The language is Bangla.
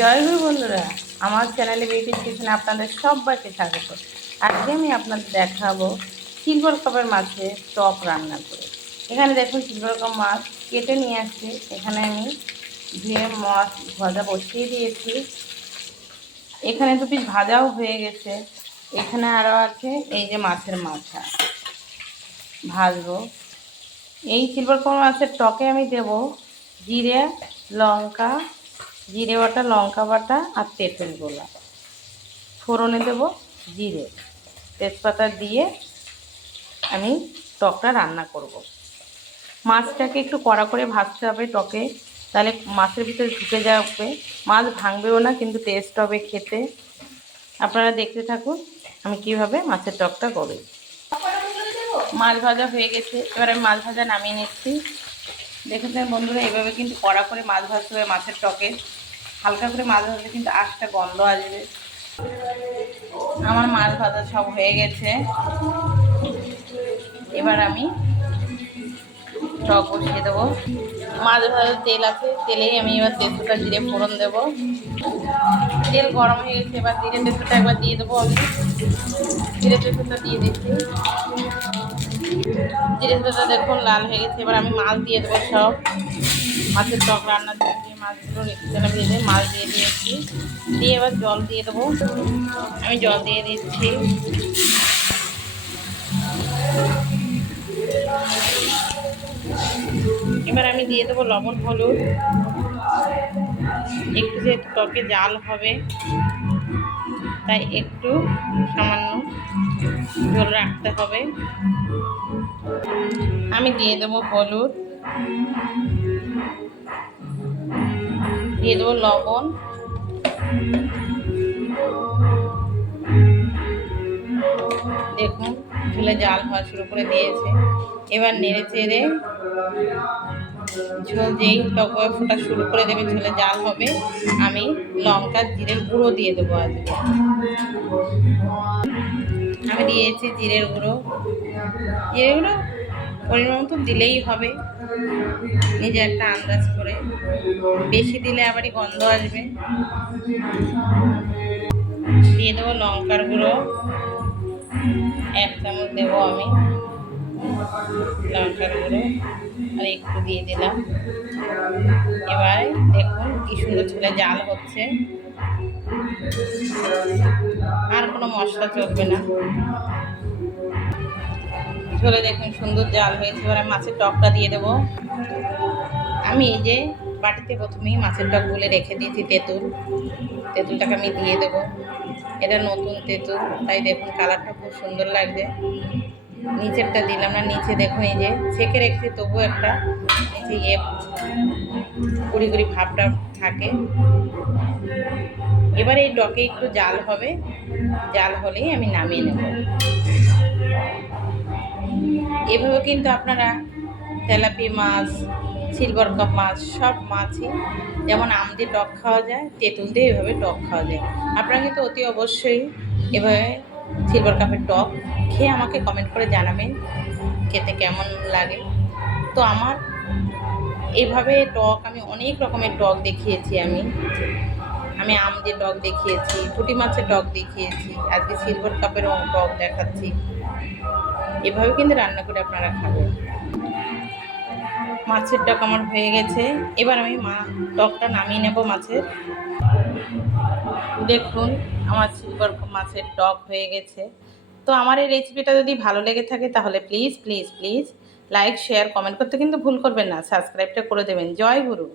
জয় গুরু বন্ধুরা, আমার চ্যানেলে বিউটি কিচেনে আপনাদের সবাইকে স্বাগত। আজকে আমি আপনাদের দেখাবো সিলভার কাপের মাছের টক রান্না করে। এখানে দেখুন সিলভার কাপ মাছ কেটে নিয়ে আসছি। এখানে আমি ধুয়ে মাছ ভাজা বসিয়ে দিয়েছি। এখানে দু পিস ভাজাও হয়ে গেছে। এখানে আরও আছে এই যে মাছের মাথা ভাজবো। এই সিলভার কাপ মাছের টকে আমি দেব জিরে, লঙ্কা, জিরে বাটা, লঙ্কা বাটা আর তেঁতুল গোলা। ফোড়নে দেব জিরে, তেজপাতা দিয়ে আমি টকটা রান্না করব। মাছটাকে একটু কড়া করে ভাজতে হবে টকে, তাহলে মাছের ভিতরে ঢুকে যাবে, মাছ ভাঙবেও না, কিন্তু টেস্ট হবে খেতে। আপনারা দেখতে থাকুন আমি কিভাবে মাছের টকটা করি। মাছ ভাজা হয়ে গেছে, এবার আমি মাছ ভাজা নামিয়ে নিচ্ছি। দেখেছেন বন্ধুরা, এইভাবে কিন্তু কড়া করে মাছ ভাজতে হবে মাছের টকে। হালকা করে মাছ ভাজলে কিন্তু আঁশটা গন্ধ আসবে। আমার মাছ ভাজা সব হয়ে গেছে। এবার আমি টক বসিয়ে দেবো। মাছ ভাজার তেল আছে, তেলেই আমি এবার তেজপাতা জিরে ফোড়ন দেবো। তেল গরম হয়ে গেছে, এবার জিরে তেজপাতা একবার দিয়ে দেবো। আমি জিরে তেজপাতা দিয়ে দিচ্ছি। জিরে তেজপাতা দেখুন লাল হয়ে গেছে। এবার আমি মাছ দিয়ে দেবো সব। মাছের টক রান্নার জন্য যে মাছগুলো রেখে ভেজে মাছ দিয়ে দিয়েছি, দিয়ে এবার জল দিয়ে দেবো। আমি জল দিয়ে দিচ্ছি। এবার আমি দিয়ে দেবো লবণ, হলুদ। একটু যেহেতু টকে জাল হবে তাই একটু সামান্য ঝোল রাখতে হবে। আমি দিয়ে দেবো হলুদ, দিয়ে দেবো লবণ, দেখুন ঝোলে জাল হওয়া শুরু করে দিয়েছে। এবার নেড়ে চেড়ে ঝোল যেই টক ফোটা শুরু করে দেবে, ঝোলে জাল হবে, আমি লঙ্কা জিরের গুঁড়ো দিয়ে দেবো। আজকে আমি দিয়েছি জিরের গুঁড়ো। জিরের গুঁড়ো পরিমাণ মতো দিলেই হবে, নিজে একটা আন্দাজ করে। বেশি দিলে আবারই গন্ধ আসবে। দিয়ে দেবো লঙ্কার গুঁড়ো, 1 চামচ দেবো আমি লঙ্কার গুঁড়ো, আর একটু দিয়ে দিলাম। এবারে দেখুন কি সুন্দর ঝোলে জাল হচ্ছে, আর কোনো মশলা চলবে না। ঝোলে দেখুন সুন্দর জাল হয়েছে। এবার আমি মাছের টকটা দিয়ে দেবো। আমি এই যে বাটিতে প্রথমেই মাছের টক গুলে রেখে দিয়েছি তেঁতুলটাকে আমি দিয়ে দেবো। এটা নতুন তেঁতুল, তাই দেখুন কালারটা খুব সুন্দর লাগছে। নিচেরটা দিলাম না, নিচে দেখুন এই যে ছেঁকে রেখেছি, তবু একটা নিচে গুড়ি গুড়ি ভাবটা থাকে। এবার এই টকে একটু জাল হবে, জাল হলেই আমি নামিয়ে নেব। এভাবে কিন্তু আপনারা তেলাপি মাছ, সিলভার কাপ মাছ, সব মাছই যেমন আম দিয়ে টক খাওয়া যায়, তেঁতুল দিয়ে এভাবে টক খাওয়া যায়। আপনারা কিন্তু অতি অবশ্যই এভাবে সিলভার কাপের টক খেয়ে আমাকে কমেন্ট করে জানাবেন খেতে কেমন লাগে। তো আমার এইভাবে টক আমি অনেক রকমের টক দেখিয়েছি। আমি আম দিয়ে টক দেখিয়েছি, পুঁটি মাছের টক দেখিয়েছি, আজকে সিলভার কাপের টক দেখাচ্ছি। এভাবে কিন্তু রান্না করে আপনারা খাবেন। মাছের টক আমার হয়ে গেছে। এবার আমি টকটা নামিয়ে নেব মাছের। দেখুন আমার সিলভার মাছের টক হয়ে গেছে। তো আমার এই রেসিপিটা যদি ভালো লেগে থাকে তাহলে please please please like, share, comment করতে কিন্তু ভুল করবেন না। সাবস্ক্রাইবটা করে দেবেন। জয় গুরু।